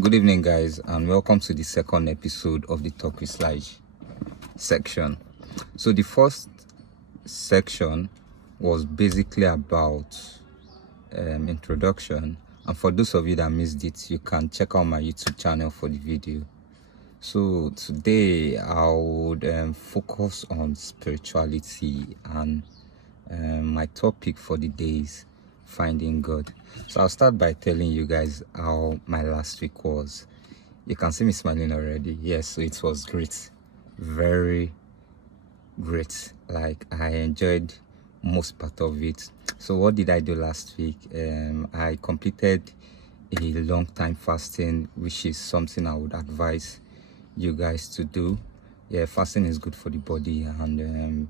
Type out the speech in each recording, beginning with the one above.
Good evening, guys, and welcome to the second episode of the TalkwithSlyge section. So the first section was basically about introduction, and for those of you that missed it, you can check out my YouTube channel for the video. So today I would focus on spirituality, and my topic for the day is finding God. So I'll start by telling you guys how my last week was. You can see me smiling already. Yes, so it was great, very great. Like, I enjoyed most part of it. So what did I do last week? I completed a long time fasting, which is something I would advise you guys to do. Yeah, fasting is good for the body and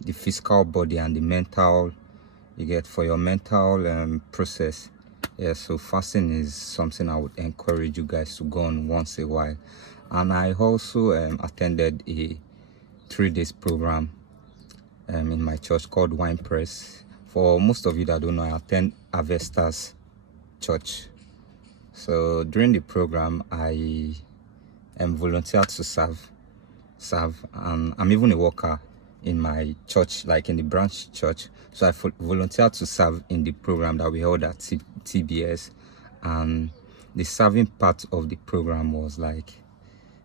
the physical body and the mental, you get, for your mental process. Yeah, so fasting is something I would encourage you guys to go on once a while. And I also attended a 3 days program in my church called Wine Press. For most of you that don't know, I attend Avestas Church. So during the program, I volunteered to serve, and I'm even a worker in my church, like in the branch church. So I volunteered to serve in the program that we held at TBS, and the serving part of the program was like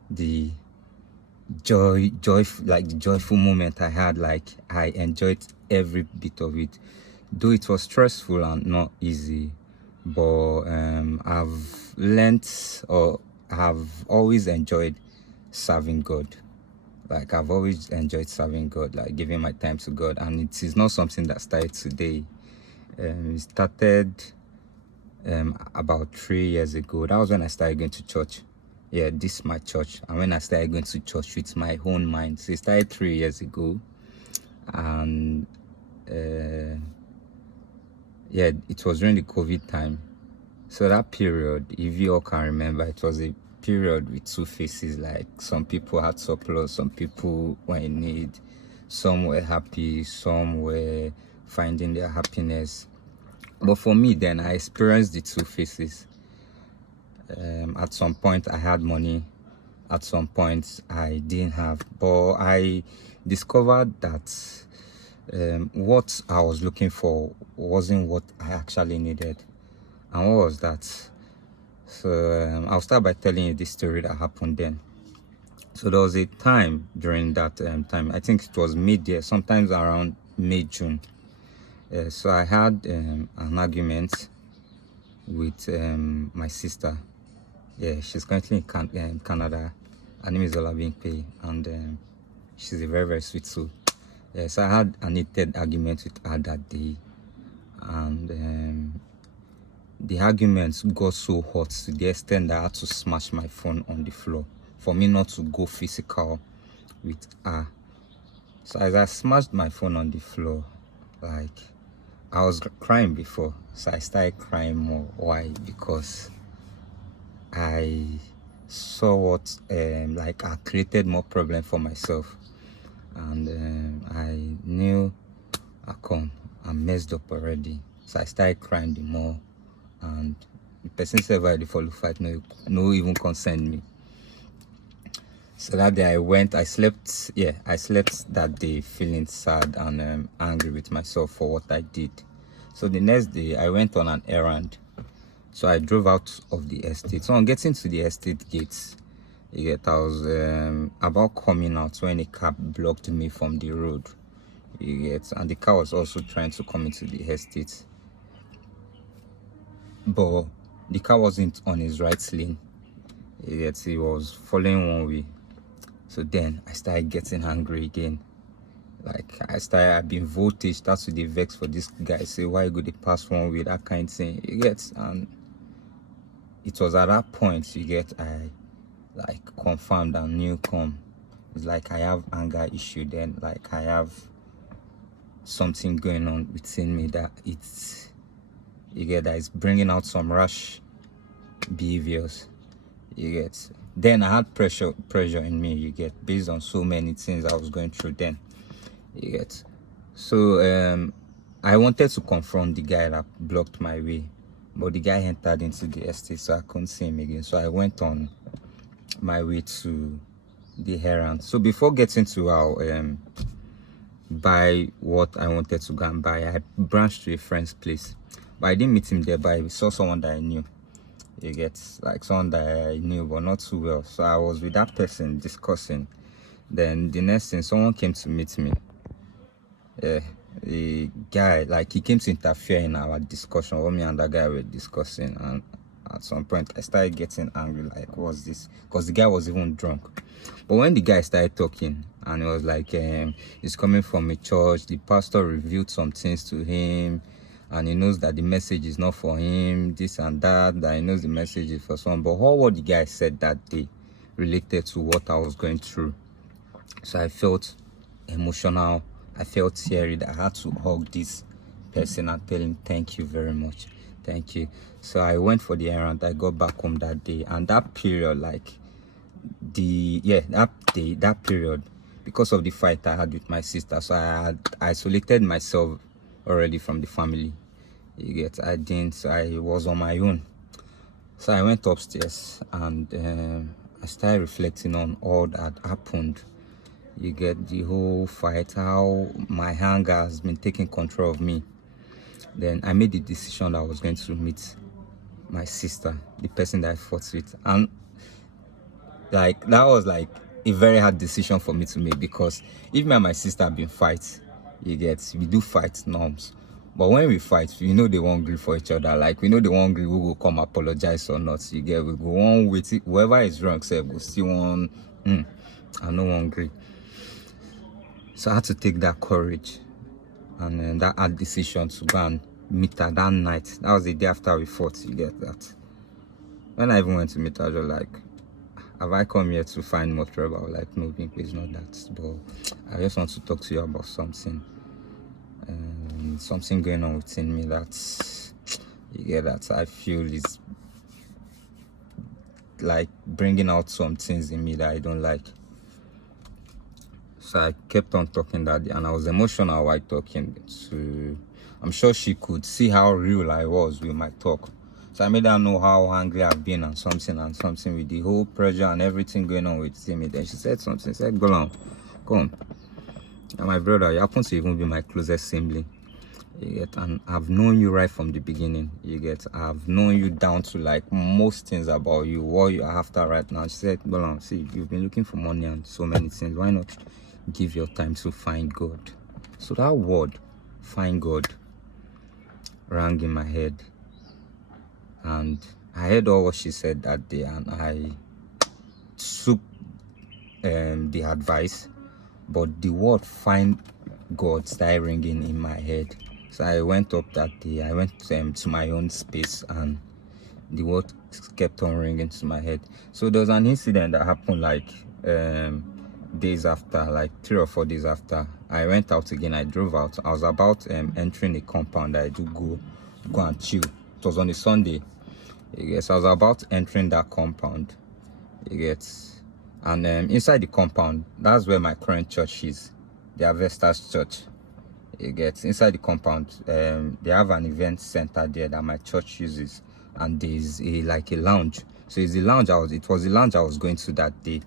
the joyful moment I had. Like, I enjoyed every bit of it, though it was stressful and not easy. But I've learned, or have always enjoyed serving God. Like, I've always enjoyed serving God, like giving my time to God. And it is not something that started today. It started about 3 years ago. That was when I started going to church. Yeah, this is my church. And when I started going to church with my own mind. So it started 3 years ago. And yeah, it was during the COVID time. So that period, if you all can remember, it was a period with two faces. Like, some people had surplus, some people were in need, some were happy, some were finding their happiness. But for me, then, I experienced the two faces. At some point I had money, at some point I didn't have, but I discovered that what I was looking for wasn't what I actually needed. And what was that? So I'll start by telling you this story that happened then. So there was a time during that time, I think it was mid-year, sometimes around May, June. So I had an argument with my sister. Yeah, she's currently in Canada. Her name is Olabimpe, and she's a very, very sweet soul. Yeah, so I had an heated argument with her that day, and the arguments got so hot to the extent that I had to smash my phone on the floor for me not to go physical with her. So as I smashed my phone on the floor, like, I was crying before, so I started crying more. Why? Because I saw what like, I created more problem for myself, and I knew I messed up already. So I started crying the more, and the person said, "Why the follow fight? No, even concern me." So that day I slept. Yeah, I slept that day feeling sad and angry with myself for what I did. So the next day I went on an errand. So I drove out of the estate. So on getting to the estate gates, you get, I was about coming out when a car blocked me from the road. You get, and the car was also trying to come into the estate, but the car wasn't on his right lane. You get, he was following one way. So then I started getting angry again. Like, I've been voltage, that's with the vex for this guy. Say, why go they pass one way, that kind of thing. You get, and it was at that point, you get, I like confirmed and knew it's like I have anger issue. Then, like, I have something going on within me that it's, you get, that it's bringing out some rash behaviors. You get, then I had pressure in me, you get, based on so many things I was going through then. You get, so I wanted to confront the guy that blocked my way, but the guy entered into the estate, so I couldn't see him again. So I went on my way to the errand. So before getting to our buy what I wanted to go and buy, I branched to a friend's place, but I didn't meet him there. But I saw someone that I knew. You get, like someone that I knew but not too well. So I was with that person discussing. Then the next thing, someone came to meet me. A guy, like, he came to interfere in our discussion. What me and that guy were discussing, and at some point I started getting angry, like, what's this? Because the guy was even drunk. But when the guy started talking, and it was like, he's coming from a church, the pastor revealed some things to him, and he knows that the message is not for him, this and that he knows the message is for someone. But all what the guy said that day related to what I was going through. So I felt emotional, I felt teary, that I had to hug this person and tell him thank you very much, thank you. So I went for the errand. I got back home that day, and that period, like that period, because of the fight I had with my sister, so I had isolated myself already from the family. You get, I didn't, so I was on my own. So I went upstairs, and I started reflecting on all that happened. You get, the whole fight, how my anger has been taking control of me. Then I made the decision that I was going to meet my sister, the person that I fought with. And like, that was like a very hard decision for me to make, because if me and my sister have been fight, you get, we do fight norms. But when we fight, we know they won't agree for each other. Like, we know they won't agree, we will come apologize or not. You get, we go on with it. Whoever is wrong, say, we still want, I no one agree. So I had to take that courage and that hard decision to go and meet her that night. That was the day after we fought. You get that? When I even went to meet her, I was like, have I come here to find more trouble? I was like, no, Bink, it's not that. But I just want to talk to you about something. Something going on within me that, you get, that I feel is like bringing out some things in me that I don't like. So I kept on talking that day, and I was emotional while talking to, I'm sure she could see how real I was with my talk. So I made her know how angry I've been and something with the whole pressure and everything going on with me. Then she said something, said, go on, come. And my brother, you happen to even be my closest sibling. You get, and I've known you right from the beginning. You get, I've known you down to like most things about you, what you are after right now. She said, go on, see, you've been looking for money and so many things. Why not give your time to find God? So that word, find God, rang in my head. And I heard all what she said that day, and I took the advice. But the word find God started ringing in my head. So I went up that day. I went to my own space, and the word kept on ringing to my head. So there was an incident that happened like days after, like 3 or 4 days after. I went out again. I drove out. I was about entering a compound that I do go and chill. It was on a Sunday. Yes, I was about entering that compound. You get, and inside the compound, that's where my current church is, the Avestas Church. You get, inside the compound, they have an event center there that my church uses, and there's like a lounge. So it's the lounge it was the lounge I was going to that day.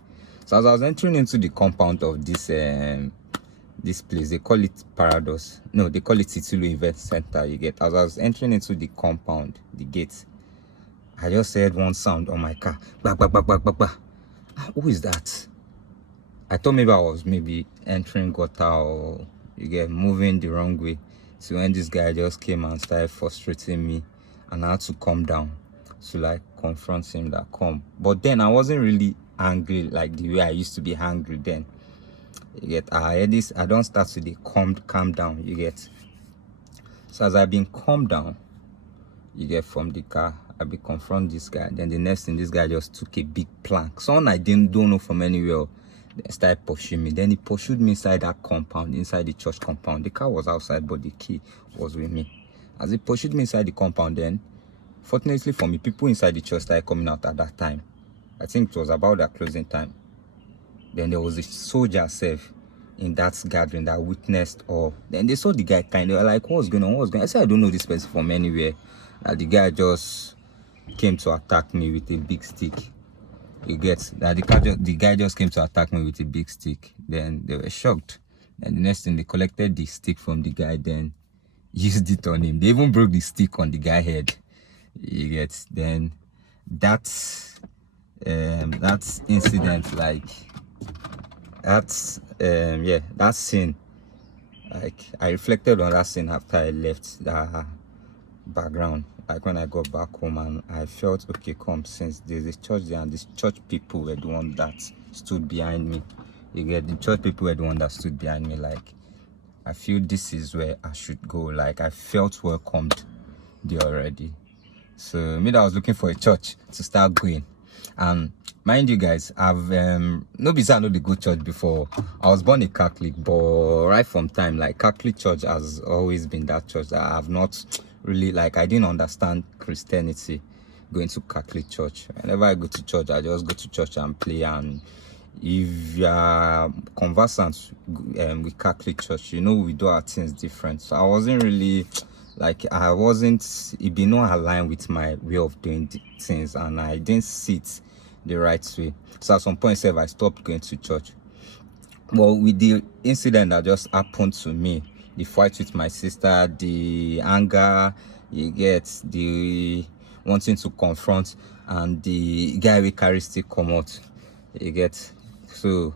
So as I was entering into the compound of this this place, they call it Paradox. No, they call it Titulu Event Center. You get, as I was entering into the compound, the gate, I just heard one sound on my car. Bah, bah, bah, bah, bah, bah. Who is that? I thought maybe I was entering gutter, or you get, moving the wrong way. So when this guy just came and started frustrating me, and I had to come down to like confront him, that come. But then I wasn't really angry like the way I used to be angry then. You get, I don't start to the calm down. You get. So as I've been calmed down, you get, from the car, I be confront this guy. Then the next thing, this guy just took a big plank, someone I don't know from anywhere. They started pursuing me. Then he pursued me inside that compound, inside the church compound. The car was outside, but the key was with me. As he pursued me inside the compound, then fortunately for me, people inside the church started coming out at that time. I think it was about that closing time. Then there was a soldier self in that gathering that witnessed all. Then they saw the guy they were like, what's going on? I said, I don't know this person from anywhere. The guy just came to attack me with a big stick. You get that the guy just came to attack me with a big stick. Then they were shocked. And the next thing, they collected the stick from the guy, then used it on him. They even broke the stick on the guy's head. You get, then that's incident, like that scene, like I reflected on that scene after I left the background, like when I got back home, and I felt, okay, come, since there's a church there and these church people were the one that stood behind me. You get, the church people were the one that stood behind me. Like, I feel this is where I should go. Like, I felt welcomed there already. So me, that I was looking for a church to start going. And mind you guys, I've no bizarre, know the good church before. I was born a Catholic, but right from time, like, Catholic church has always been that church that I have not really, like, I didn't understand Christianity going to Catholic church. Whenever I go to church, I just go to church and play. And if you are conversant with Catholic church, you know we do our things different. So I wasn't really, like, it be not aligned with my way of doing things, and I didn't see it the right way. So at some point, I stopped going to church. Well, with the incident that just happened to me, the fight with my sister, the anger, you get, the wanting to confront, and the guy we carry still come out, you get. So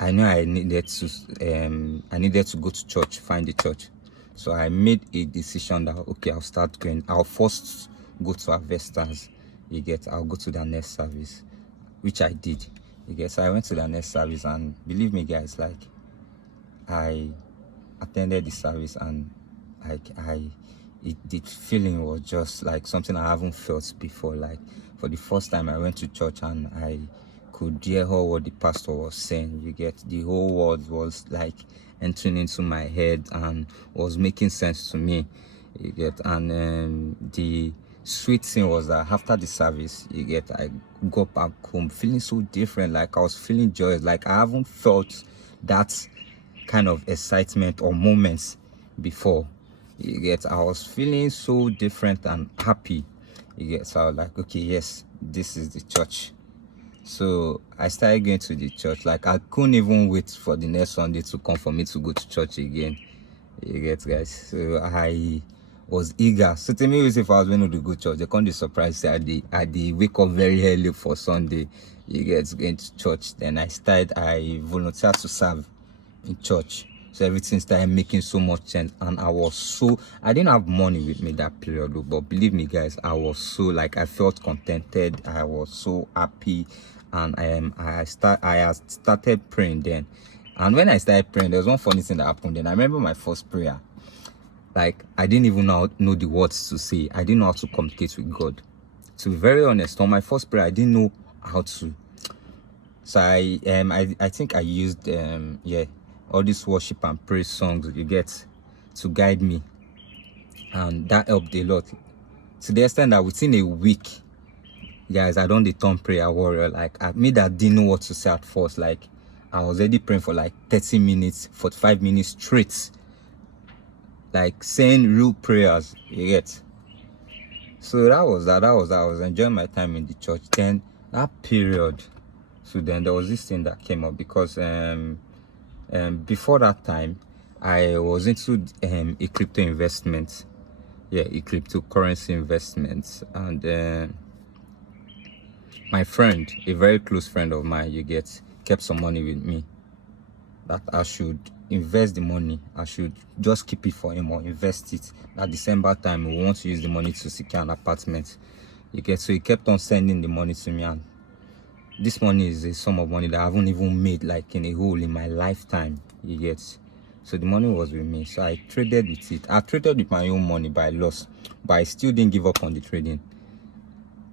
I knew I needed to go to church, find the church. So I made a decision that, okay, I'll start going. I'll first go to Avestas. You get, I'll go to the next service, which I did. You get, so I went to the next service, and believe me, guys, like, I attended the service, and like the feeling was just like something I haven't felt before. Like, for the first time, I went to church and I could hear what the pastor was saying. You get, the whole word was like entering into my head and was making sense to me. You get, and the sweet thing was that after the service, you get, I got back home feeling so different. Like, I was feeling joyous. Like, I haven't felt that kind of excitement or moments before. You get, I was feeling so different and happy. You get, so I was like, okay, yes, this is the church. So I started going to the church. Like, I couldn't even wait for the next Sunday to come for me to go to church again. You get, guys. So I was eager. So tell me, if I was going to go to church, they can't be surprised. I wake up very early for Sunday. You get, going to church. Then I volunteered to serve in church. So everything started making so much sense, and I didn't have money with me that period, but believe me, guys, I was so, like, I felt contented. I was so happy, and I had started praying then. And when I started praying, there was one funny thing that happened then. I remember my first prayer. Like, I didn't even know the words to say. I didn't know how to communicate with God. To be very honest, on my first prayer, I didn't know how to. So I think I used all these worship and praise songs, you get, to guide me, and that helped a lot, to the extent that within a week, guys, I don't turn prayer warrior. Like, I didn't know what to say at first. Like, I was already praying for like 30 minutes, 45 minutes straight, like saying real prayers, you get. So that was that. I was enjoying my time in the church. Then that period, so then there was this thing that came up, because before that time, I was into a crypto investment. Yeah, a cryptocurrency investment. And my friend, a very close friend of mine, you get, kept some money with me that I should invest the money. I should just keep it for him or invest it. At December time, we want to use the money to secure an apartment. You get, so he kept on sending the money to me, and this money is a sum of money that I haven't even made, like, in a whole in my lifetime. You get, so the money was with me. So I traded with it. I traded with my own money, but I lost. But I still didn't give up on the trading.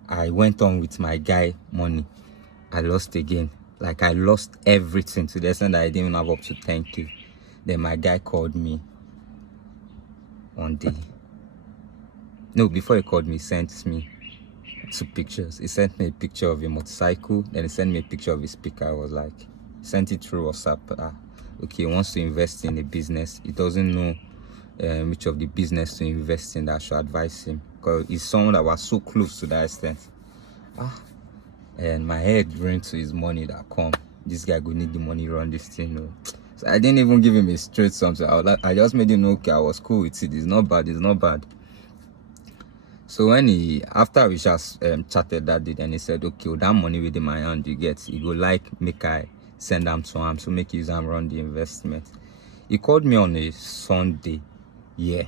I went on with my guy money. I lost again. Like, I lost everything, to the extent that I didn't even have up to 10K. Then my guy called me one day. No, before he called me, he sent me 2 pictures. He sent me a picture of a motorcycle, then he sent me a picture of his speaker. I was like, sent it through WhatsApp. Okay, he wants to invest in a business. He doesn't know which of the business to invest in, that I should advise him. because he's someone that was so close to that extent. And my head ran to his money that come. This guy go need the money run this thing. Oh. So I didn't even give him a straight something. I just made him know, okay, I was cool with it. It's not bad. It's not bad. So when after we just chatted that day, then he said, okay, well, that money within my hand you get, he go like make I send them to him, so make use and run the investment. He called me on a Sunday. Yeah.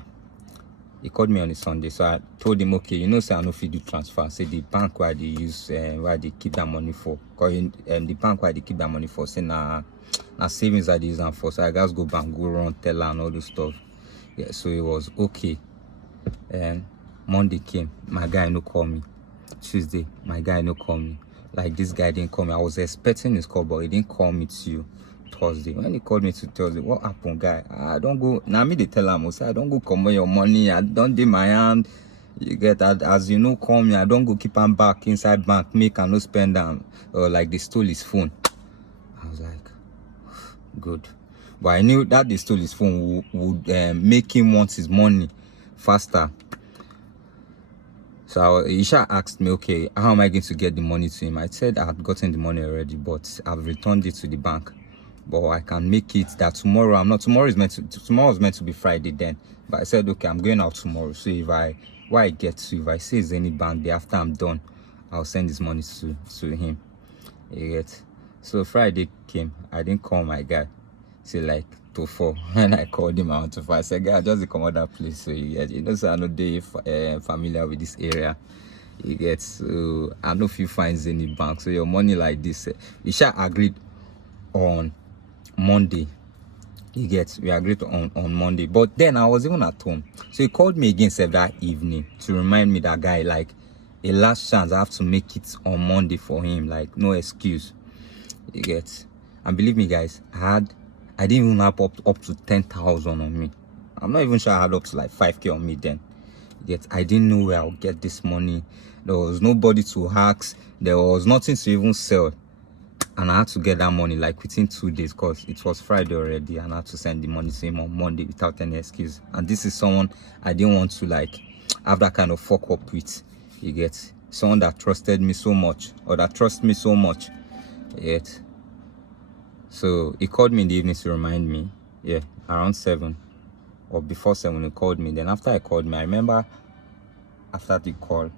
He called me on a Sunday. So I told him, okay, you know, say I know if you do transfer. Say the bank where they use where they keep that money for. Cause the bank where they keep that money for, say na savings that they use them for. So I guys go bank, go run, tell her and all those stuff. Yeah, so it was okay. And Monday came, my guy no call me. Tuesday, my guy no call me. Like this guy didn't call me. I was expecting his call, but he didn't call me till Thursday. When he called me to Thursday, what happened, guy? I don't go. Now me they tell him, I say I don't go come your money. I don't do my hand. You get that? As you know, call me. I don't go keep him back inside bank. Make and no spend them. Or like they stole his phone. I was like, good. But I knew that they stole his phone would make him want his money faster. So Isha asked me, okay, how am I going to get the money to him? I said I had gotten the money already, but I've returned it to the bank. But I can make it that tomorrow. Tomorrow was meant to be Friday then. But I said, okay, I'm going out tomorrow. So if I see it's any bank day after I'm done, I'll send this money to him. You get? So Friday came. I didn't call my guy. Say like 2-4. When I called him out to 4, I said, guy, just come out that place. So you know, so I know they familiar with this area. You get? So I know if you find any bank. So your money like this, we shall agreed on Monday. You get? We agreed on Monday. But then I was even at home. So he called me again that evening to remind me that guy, like, a last chance, I have to make it on Monday for him. Like, no excuse. You get? And believe me, guys, I didn't even have up to 10,000 on me. I'm not even sure I had up to like 5K on me then. Yet I didn't know where I'll get this money. There was nobody to ask. There was nothing to even sell. And I had to get that money like within 2 days, because it was Friday already, and I had to send the money to him on Monday without any excuse. And this is someone I didn't want to like have that kind of fuck up with. You get? Someone that trusted me so much, or that trusts me so much. Yet. So he called me in the evening to remind me. Yeah, around 7 or before 7 he called me. Then after I called me, I remember after the call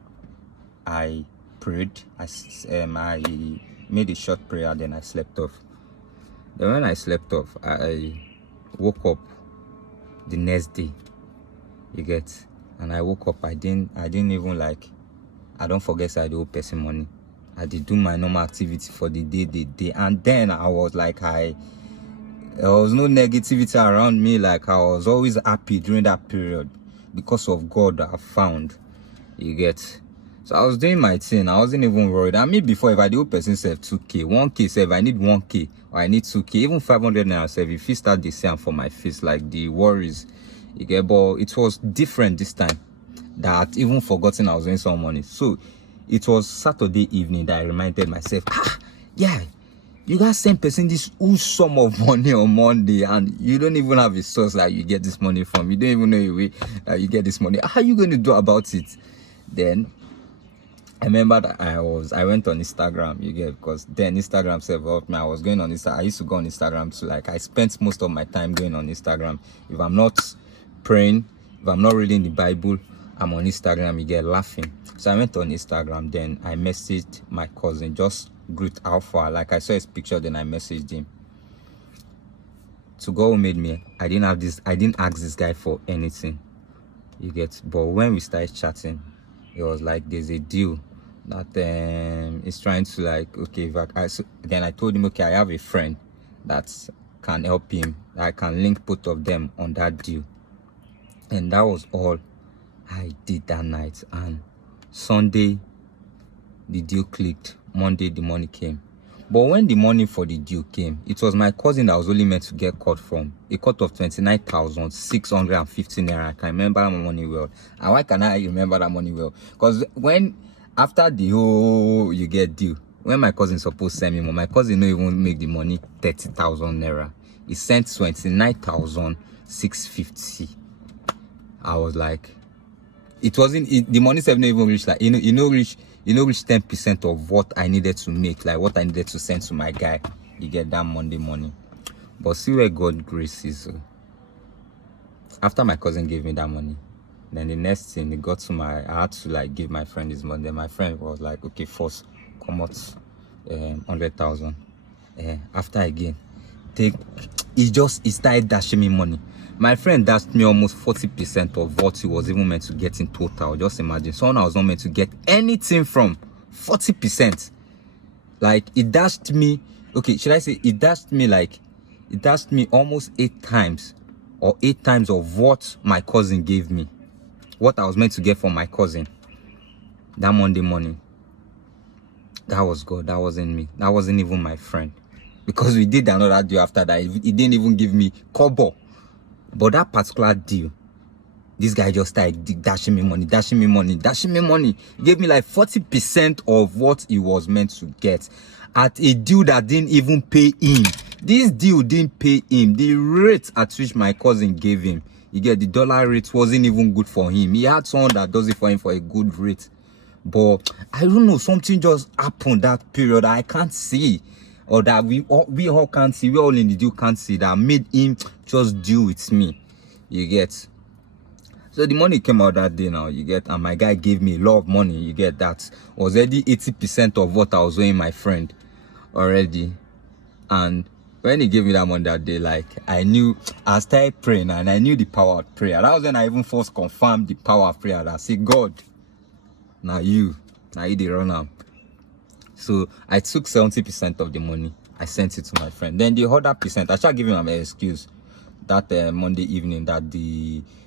I prayed. I made a short prayer, then I slept off. Then when I slept off, I woke up the next day. You get? And I woke up, I didn't even like, I don't forget I do person money. I did do my normal activity for the day, and then I was like, there was no negativity around me. Like, I was always happy during that period because of God that I found. You get? So I was doing my thing. I wasn't even worried. I mean, before, if I do person save 2K, 1K save, I need 1K or I need 2K, even 500 naira save. If you start the same for my face, like the worries, you get? But it was different this time. That I'd even forgotten I was doing some money. So it was Saturday evening that I reminded myself, yeah, you guys send person this whole sum of money on Monday, and you don't even have a source that you get this money from. You don't even know a way that you get this money. How are you going to do about it? Then I remember that I went on Instagram, you get, because then Instagram self helped me. I was going on Instagram. I used to go on Instagram too. Like, I spent most of my time going on Instagram. If I'm not praying, if I'm not reading the Bible, I'm on Instagram, you get, laughing. So I went on Instagram, then I messaged my cousin, just greet how far. Like, I saw his picture, then I messaged him. To God who made me, I didn't ask this guy for anything. You get? But when we started chatting, it was like there's a deal that is trying to, like, okay, then I told him, okay, I have a friend that can help him. I can link both of them on that deal. And that was all I did that night. And Sunday, the deal clicked. Monday, the money came. But when the money for the deal came, it was my cousin that was only meant to get cut from. A cut of 29,650 naira. I can remember that money well. And why can I remember that money well? Because after the whole you get deal, when my cousin supposed to send me more, my cousin don't even make the money 30,000 naira. He sent 29,650. I was like, it wasn't the money seven even reached like reach 10% of what I needed to make, like what I needed to send to my guy. You get that Monday morning. But see where God grace is. After my cousin gave me that money, then the next thing it got to I had to like give my friend his money. Then my friend was like, okay, first come out 100,000. After again, he started dashing me money. My friend dashed me almost 40% of what he was even meant to get in total. Just imagine, someone I was not meant to get anything from, 40%. Like, it dashed me, okay, should I say it dashed me almost 8 times, or 8 times of what my cousin gave me, what I was meant to get from my cousin that Monday morning. That was God. That wasn't me. That wasn't even my friend, because we did another deal after that. He didn't even give me kobo. But that particular deal, this guy just started dashing me money. He gave me like 40% of what he was meant to get at a deal that didn't even pay him. This deal didn't pay him. The rate at which my cousin gave him, you get, the dollar rate wasn't even good for him. He had someone that does it for him for a good rate. But I don't know, something just happened that period I can't see, or that we all can't see, we all in the deal can't see, that made him just deal with me. You get? So the money came out that day now, you get, and my guy gave me a lot of money, you get, that was already 80% of what I was owing my friend already. And when he gave me that money that day, like, I started praying, and I knew the power of prayer. That was when I even first confirmed the power of prayer. I said, God, now you the run. So I took 70% of the money, I sent it to my friend. Then the other percent, I tried giving him an excuse that Monday evening, that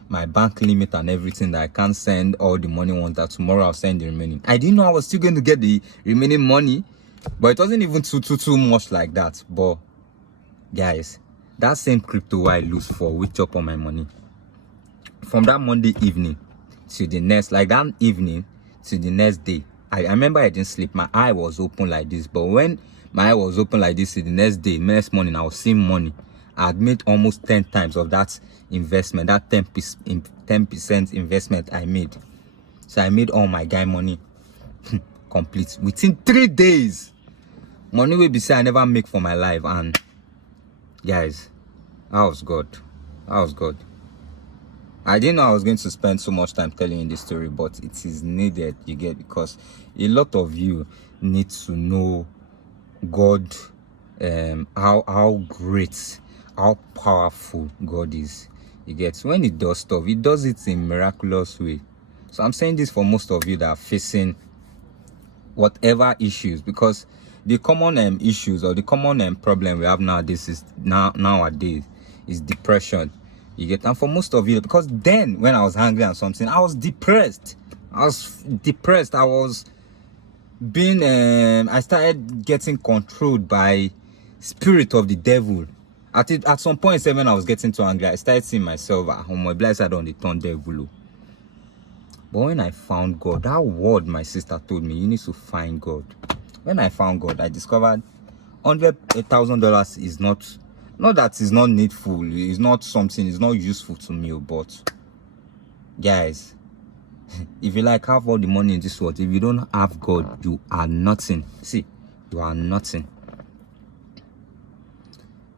my bank limit and everything, that I can't send all the money once, that tomorrow I'll send the remaining. I didn't know I was still going to get the remaining money, but it wasn't even too much like that. But guys, that same crypto I lose for wake up on my money. From that Monday evening to the next, like that evening to the next day, I remember I didn't sleep. My eye was open like this. But when my eye was open like this, to the next day, next morning, I was seeing money. I had made almost 10 times of that investment, that 10% investment I made. So I made all my guy money complete within 3 days. Money will be say I never make for my life. And guys, that was God. That was God. I didn't know I was going to spend so much time telling you this story, but it is needed, you get, because a lot of you need to know God, how great, how powerful God is. You get, when He does stuff, He does it in miraculous way. So I'm saying this for most of you that are facing whatever issues, because the common issues, or the common problem we have nowadays is depression. You get, and for most of you, because then when I was hungry and something, I was depressed. I was being I started getting controlled by spirit of the devil. At some point, when I was getting too angry, I started seeing myself on my blind side on the turn devil. But when I found God, that word my sister told me, you need to find God. When I found God, I discovered $100,000 is not that it's not needful, it's not something, it's not useful to me. But guys, if you like have all the money in this world, if you don't have God, you are nothing. See, you are nothing.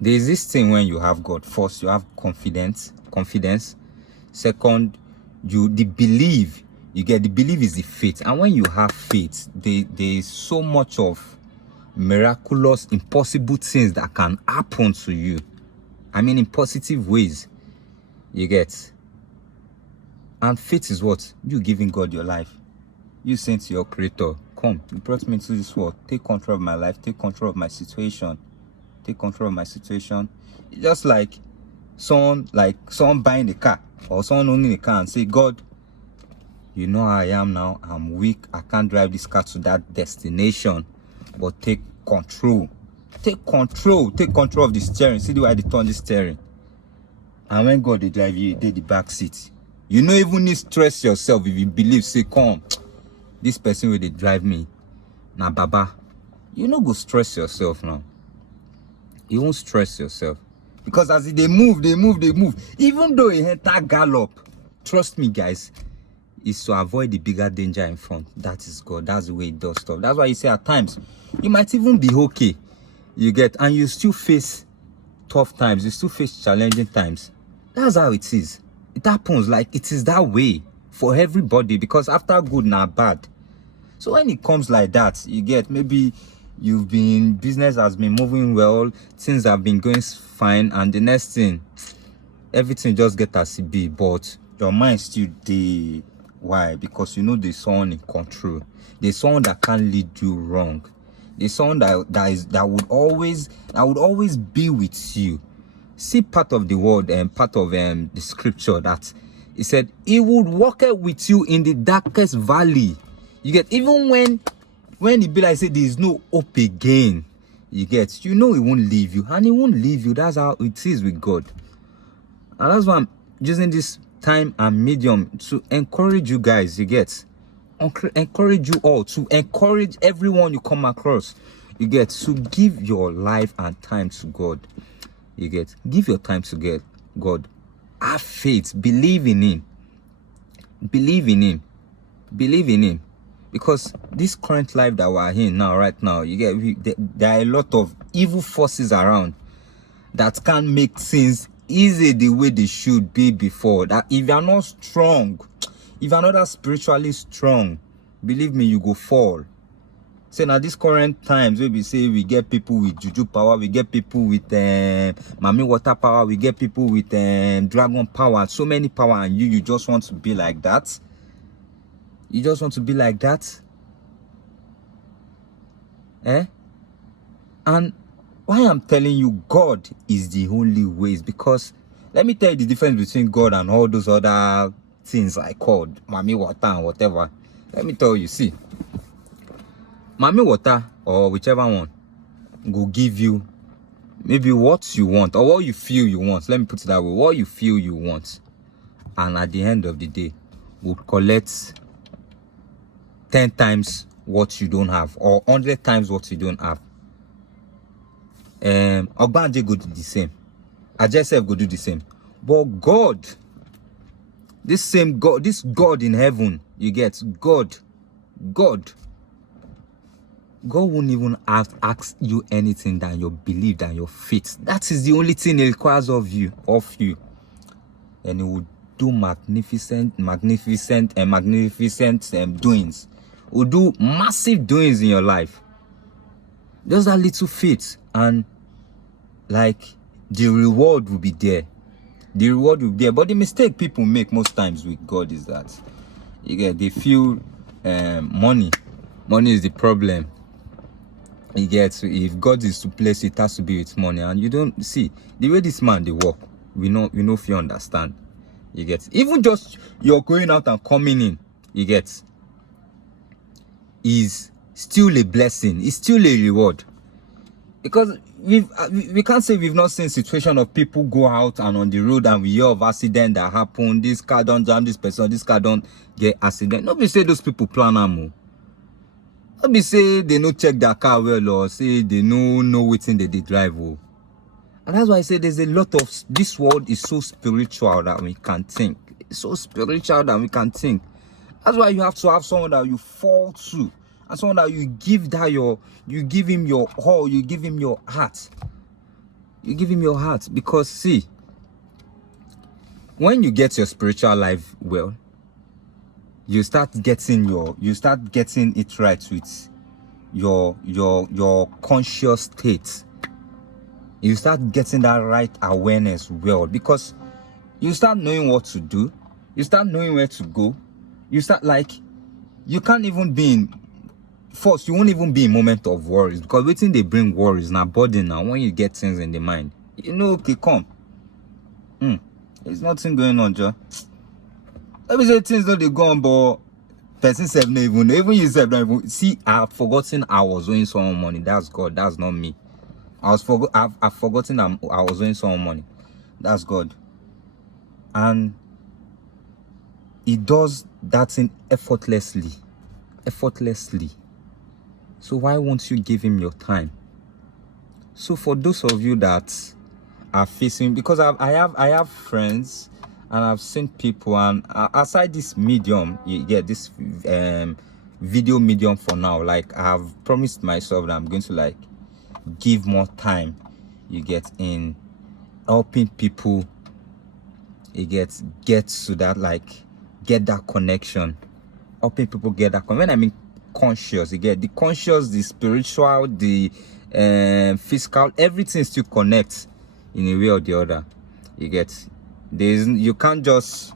There is this thing when you have God. First, you have confidence. Second, the belief. You get, the belief is the faith. And when you have faith, there is so much of miraculous, impossible things that can happen to you. I mean, in positive ways. You get. And faith is what? You giving God your life. You saying to your creator, come, you brought me into this world. Take control of my life. Take control of my situation. Take control of my situation. It's just like someone buying a car, or someone owning a car, and say, God, you know how I am now. I'm weak. I can't drive this car to that destination. But take control. Take control. Take control of the steering. See the way they turn the steering. And when God they drive you, they the back seat. You don't even need stress yourself if you believe, say, come, this person will they drive me. Now, Baba, you no go stress yourself now. You won't stress yourself. Because as they move. Even though he enter gallop, trust me, guys, is to avoid the bigger danger in front. That is God. That's the way it does stuff. That's why you say at times you might even be okay, you get, and you still face tough times, you still face challenging times. That's how it is. It happens. Like, it is that way for everybody, because after good na bad. So when it comes like that, you get, maybe business has been moving well, things have been going fine, and the next thing, everything just get as it be, but your mind still dey. Why? Because you know there's someone in control. There's someone that can't lead you wrong. There's someone that would always be with you. See part of the word and part of the scripture that it said he would walk with you in the darkest valley. You get, even when it be like say there is no hope again, you get, you know he won't leave you, and he won't leave you. That's how it is with God. And that's why I'm using this time and medium to encourage you guys, you get, encourage you all, to encourage everyone you come across, you get, to give your life and time to God. You get, give your time to get God. Have faith, believe in him, believe in him, believe in him. Because this current life that we're in now, right now, you get, there are a lot of evil forces around that can't make things easy the way they should be before. That if you're not strong, if you're not that spiritually strong, believe me, you go fall. So now these current times, where we say we get people with juju power, we get people with mami water power, we get people with dragon power, so many power, and you just want to be like that. You just want to be like that. And why I'm telling you God is the only way is because, let me tell you the difference between God and all those other things I called mami water and whatever. Let me tell you, see, mami water or whichever one go give you maybe what you want or what you feel you want. Let me put it that way. What you feel you want, and at the end of the day will collect 10 times what you don't have, or 100 times what you don't have. Ogbanje go do the same, Ajesef go do the same. But God, this same God, this God in heaven, you get, God won't even ask you anything than your belief, than your faith. That is the only thing he requires of you. And he will do magnificent doings. Will do massive doings in your life. Just that little faith, and like the reward will be there. The reward will be there. But the mistake people make most times with God is that you get, they feel money is the problem. You get, so if God is to place, it has to be with money, and you don't see the way this man they work. We know if you understand. You get, even just you're going out and coming in, you get, is still a blessing. It's still a reward. Because we can't say we've not seen situation of people go out and on the road and we hear of accident that happen. This car don't jam this person, this car don't get accident. Nobody say those people plan them. Nobody say they no check their car well, or say they no waiting they drive. And that's why I say there's a lot of, this world is so spiritual that we can think. It's so spiritual that we can think. That's why you have to have someone that you fall to, and someone that you give him your all, you give him your heart. You give him your heart. Because see, when you get your spiritual life well, you start getting it right with your conscious state. You start getting that right awareness well, because you start knowing what to do, you start knowing where to go. You start, like, you can't even be in first, you won't even be in moment of worries, because waiting they bring worries now, burden now. When you get things in the mind, you know, okay, come, there's nothing going on, Joe. Let me say things don't they go on, but person self not even yourself don't even see. I've forgotten I was owing someone money. That's God, that's not me. I've forgotten I was owing someone money. That's God. And he does that thing effortlessly. So why won't you give him your time? So for those of you that are facing, because I have friends, And I've seen people, and aside this medium, you get this video medium for now. Like, I've promised myself that I'm going to like give more time, you get, in helping people, you get to that, like, get that connection, helping people get that when I mean conscious, you get the conscious, the spiritual, the physical, everything still connects in a way or the other. You get, you can't just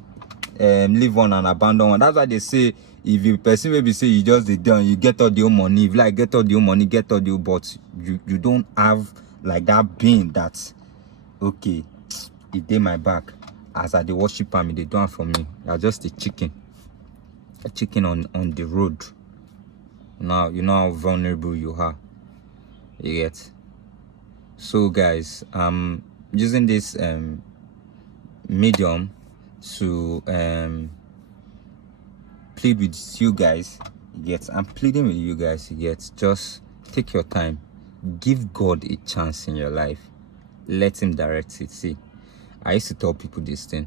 leave one and abandon one. That's why they say, if you person maybe say you just did done, you get all the old money. If like get all the old money, get all the old, but you don't have like that being that, okay, it did my back as I they worship me, they don't for me. You're just a chicken on the road. Now you know how vulnerable you are. You get. So guys, using this medium to plead with you guys. You get, I'm pleading with you guys. You get, just take your time, give God a chance in your life, let him direct it. See, I used to tell people this thing.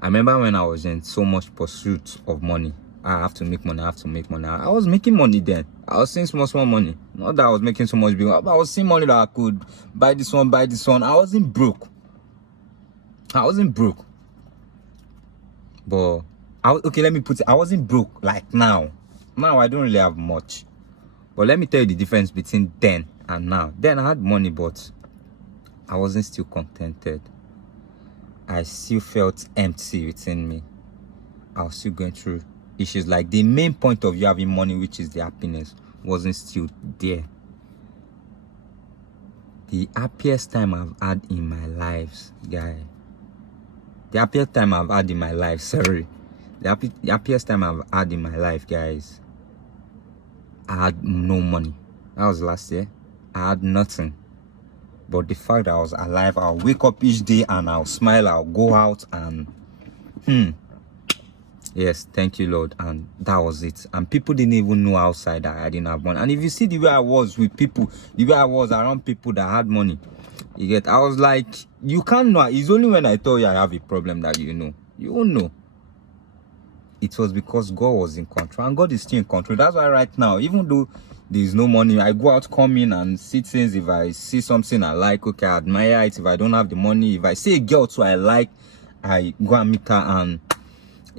I remember when I was in so much pursuit of money. I have to make money, I have to make money. I was making money then. I was seeing small money. Not that I was making so much big, but I was seeing money that I could buy this one, buy this one. I wasn't broke. But okay, let me put it, I wasn't broke like now. Now I don't really have much. But let me tell you the difference between then and now. Then I had money, but I wasn't still contented. I still felt empty within me. I was still going through issues. Like, the main point of you having money, which is the happiness, wasn't still there. The happiest time I've had in my life, guy. The happiest time I've had in my life, sorry. The happiest time I've had in my life, guys. I had no money. That was last year. I had nothing. But the fact that I was alive, I'll wake up each day and I'll smile, I'll go out and yes, thank you, Lord. And that was it. And people didn't even know outside that I didn't have money. And if you see the way I was with people, the way I was around people that had money, you get, I was like, you can't know. It's only when I tell you I have a problem that you know. You won't know. It was because God was in control, and God is still in control. That's why right now, even though there's no money, I go out, come in and see things. If I see something I like, okay, I admire it. If I don't have the money, if I see a girl too I like, I go and meet her. And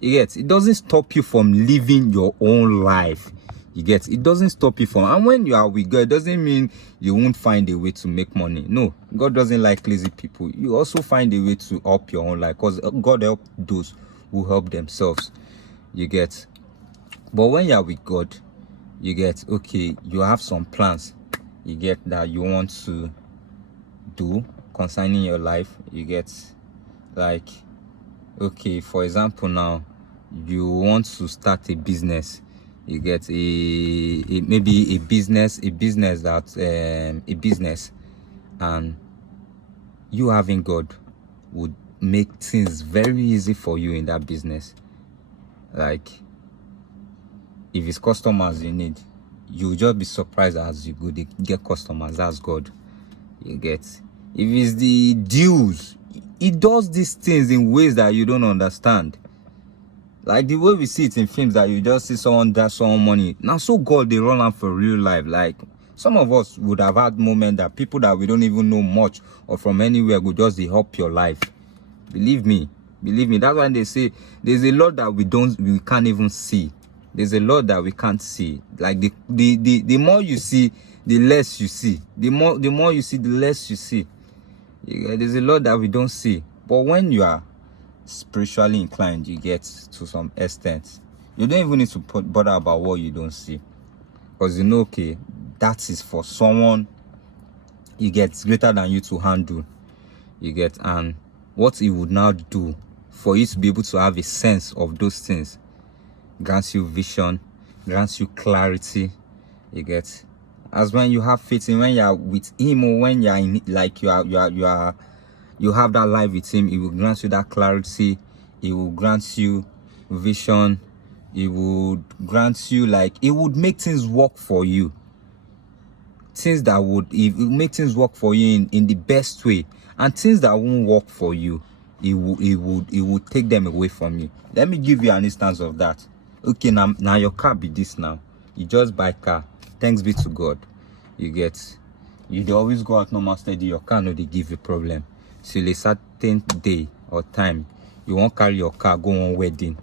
you get, it doesn't stop you from living your own life. You get, it doesn't stop you from, and when you are with God, it doesn't mean you won't find a way to make money. No, God doesn't like lazy people. You also find a way to up your own life, because God help those who help themselves. You get, but when you are with God, you get, okay, you have some plans, you get, that you want to do concerning your life. You get, like, okay, for example, now you want to start a business. You get maybe a business that a business, and you having God would make things very easy for you in that business. Like, if it's customers you need, you'll just be surprised as you go they get customers. That's God. You get, if it's the deals, he does these things in ways that you don't understand. Like the way we see it in films, that you just see someone dash someone money. Now, so God, they run out for real life. Like, some of us would have had moments that people that we don't even know much or from anywhere would just help your life. Believe me. That's why they say there's a lot that we can't even see. There's a lot that we can't see. Like the more you see, the less you see. The more you see, the less you see. There's a lot that we don't see. But when you are spiritually inclined, you get, to some extent, you don't even need to bother about what you don't see, because you know, okay, that is for someone, you get, greater than you to handle. You get, and what he would now do for you to be able to have a sense of those things, grants you vision, grants you clarity. You get, as when you have faith in, when you are with him, or when you are in, like, you have that life with him, he will grant you that clarity. He will grant you vision. He would grant you, like, it would make things work for you. Things that it would make things work for you in the best way, and things that won't work for you, He would take them away from you. Let me give you an instance of that. Okay, now your car be this now. You just buy car. Thanks be to God. You get, you dey always go out normal steady. Your car no dey give you problem. Till a certain day or time, you won't carry your car go on wedding.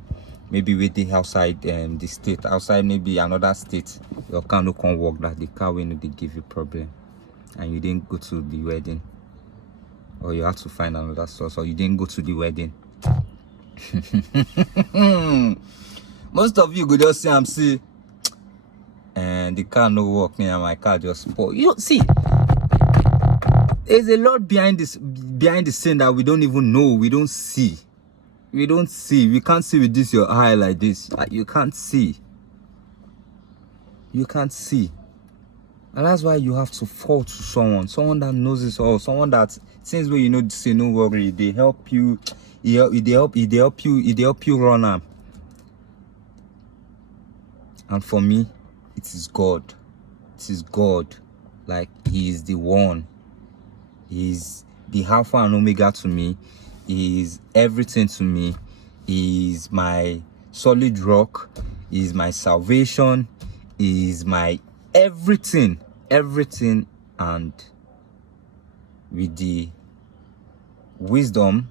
Maybe wedding outside the state, outside maybe another state. Your car no can work. That the car will no dey give you problem, and you didn't go to the wedding, or you had to find another source, or you didn't go to the wedding. Most of you go just say I'm see, and the car no work, and my car just spoil. You see, there's a lot behind the scene that we don't even know. We don't see. We can't see with this your eye like this. You can't see. And that's why you have to fall to someone that knows this all, someone that since when you know say no worry, they help you, they help you run up. And for me, it is God. Like, he is the one. He's the Alpha and Omega to me. He is everything to me. He is my solid rock. He is my salvation. He is my everything. And with the wisdom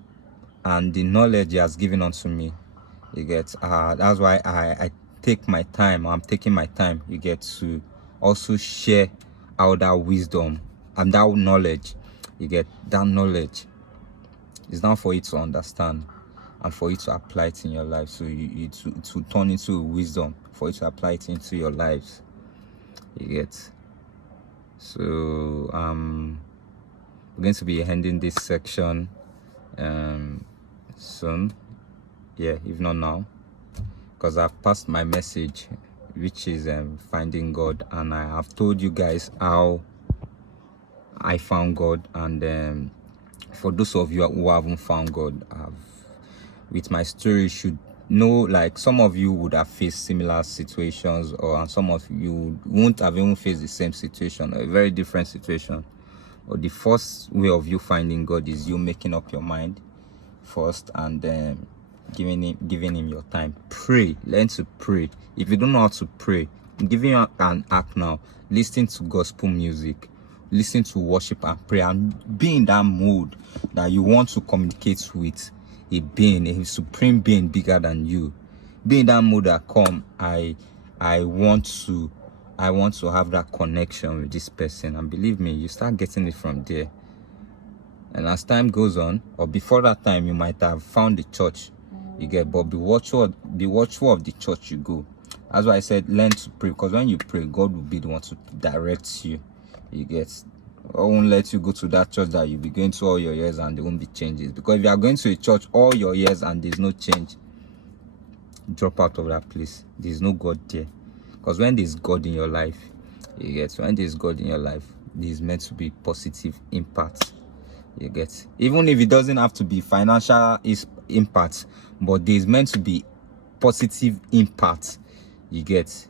and the knowledge he has given unto me, you get, that's why I take my time. I'm taking my time, you get, to also share all that wisdom and that knowledge. You get, that knowledge is not for you to understand and for you to apply it in your life. So you to turn into wisdom for you to apply it into your lives. You get. So we're going to be ending this section soon. Yeah, if not now, because I've passed my message, which is finding God, and I have told you guys how I found God. And for those of you who haven't found God, with my story, should know, like, some of you would have faced similar situations, and some of you won't have even faced the same situation, or a very different situation. Or the first way of you finding God is you making up your mind first, and then giving him your time. Pray. Learn to pray. If you don't know how to pray, I'm giving you an app now. Listen to gospel music, listen to worship and pray, and be in that mood that you want to communicate with a being, a supreme being bigger than you. Be in that mood that I want to have that connection with this person. And believe me, you start getting it from there. And as time goes on, or before that time, you might have found the church, you get, but be watchful of the church you go. That's why I said learn to pray, because when you pray, God will be the one to direct you. You get, I won't let you go to that church that you'll be going to all your years and there won't be changes. Because if you are going to a church all your years and there's no change, drop out of that place. There's no God there. Because when there's God in your life, you get, when there's God in your life, there's meant to be positive impact. You get, even if it doesn't have to be financial impact, but there's meant to be positive impact. You get,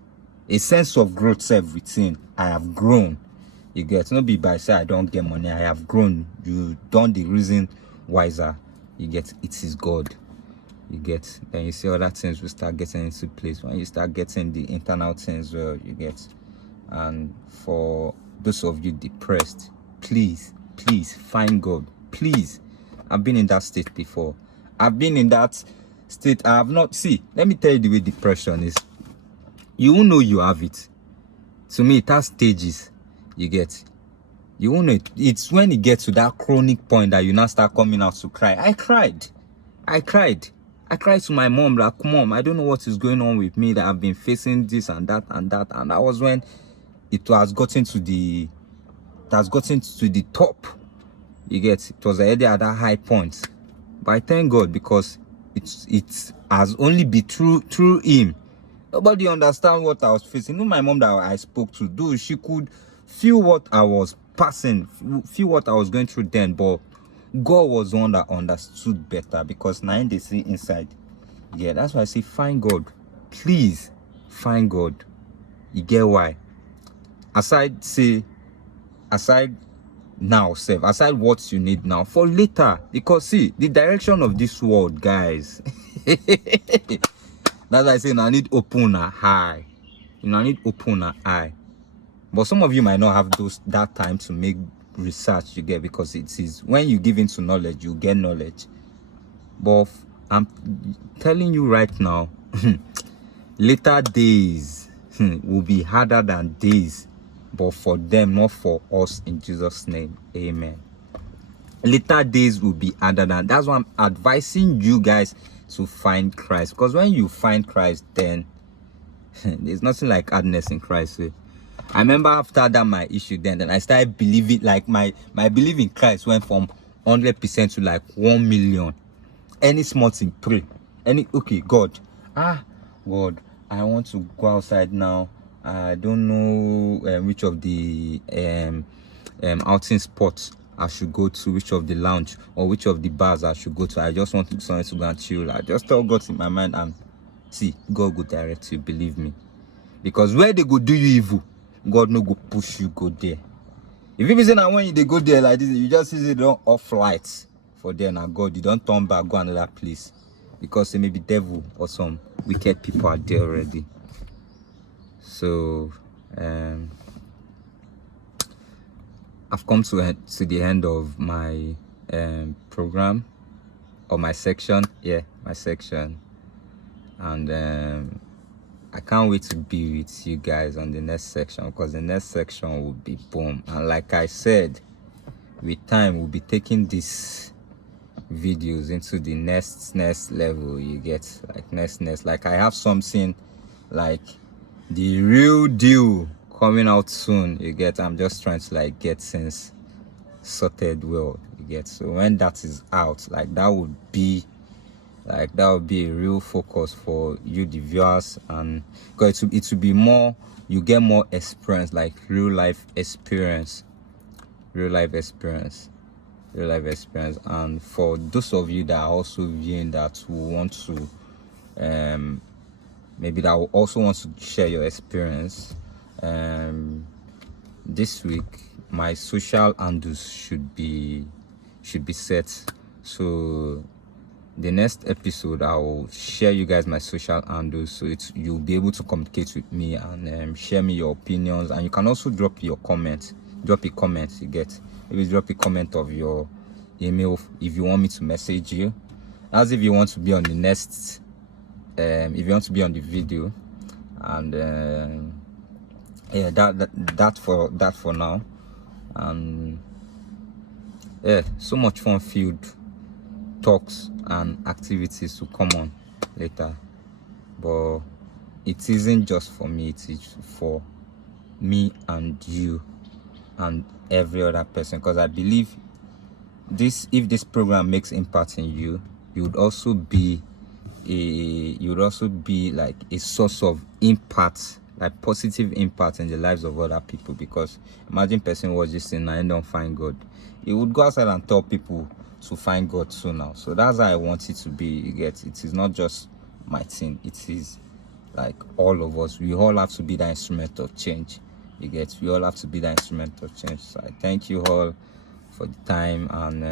a sense of growth within. I have grown. You get, not be by say I don't get money. I have grown. You done the reason wiser. You get, it is God. You get, then you see other things will start getting into place when you start getting the internal things well. You get. And for those of you depressed, please find God. Please. I've been in that state before. I've been in that state. I have not. See, let me tell you the way depression is. You won't know you have it. To me, it has stages. You get. You won't know it. It's when you get to that chronic point that you now start coming out to cry. I cried to my mom, like, Mom, I don't know what is going on with me, that I've been facing this and that and that. And that was when it has gotten to the top. You get, it was already at that high point. But I thank God, because it has only been through him. Nobody understand what I was facing. Even my mom that I spoke to, though she could feel what I was passing, feel what I was going through then, but God was the one that understood better, because now they see inside. Yeah, that's why I say find God. Please find God. You get why? Aside now, self, aside what you need now for later. Because see, the direction of this world, guys. That's why I say I need open a eye. I need open a eye. But some of you might not have that time to make research, you get, because it is when you give into knowledge, you get knowledge. But I'm telling you right now, later days will be harder than days, but for them, not for us, in Jesus' name. Amen. Later days will be harder than. That's why I'm advising you guys to find Christ, because when you find Christ, then there's nothing like hardness in Christ. I remember after that my issue, then I started believing, like my belief in Christ went from 100% to like 1 million. Any small thing, pray. Okay, God, God, I want to go outside now. I don't know which of the outing spots I should go to, which of the lounge or which of the bars I should go to. I just want someone to go and chill. I just tell God in my mind, and see, God will direct you, believe me. Because where they go do you evil, God no go push you go there. If you be saying that when they go there like this, you just see they don't off lights for them, and God, you don't turn back, go another place. Because they may be devil or some wicked people are there already. So I've come to the end of my program, or my section. Yeah, my section. And I can't wait to be with you guys on the next section, because the next section will be boom. And like I said, with time we'll be taking these videos into the next level, you get, like next. Like I have something like the real deal coming out soon, you get. I'm just trying to like get things sorted well, you get. So when that is out, like that would be a real focus for you, the viewers, and because it will be more, you get more experience, like real life experience. And for those of you that are also viewing, that who want to maybe that will also want to share your experience, this week my social handles should be set. So the next episode I will share you guys my social handles, so you'll be able to communicate with me and share me your opinions. And you can also drop a comment, you get. Maybe drop a comment of your email if you want me to message you. As if you want to be on the next if you want to be on the video. And yeah, that for now. And yeah, so much fun filled talks and activities to come on later, but it isn't just for me, it is for me and you and every other person. Because I believe if this program makes impact in you, you would also be like a source of impact, like positive impact in the lives of other people. Because imagine person was just saying, I don't find God, he would go outside and tell people to find God too now. So that's how I want it to be, you get. It is not just my thing, it is like all of us. We all have to be the instrument of change, you get. We all have to be the instrument of change. So I thank you all for the time, and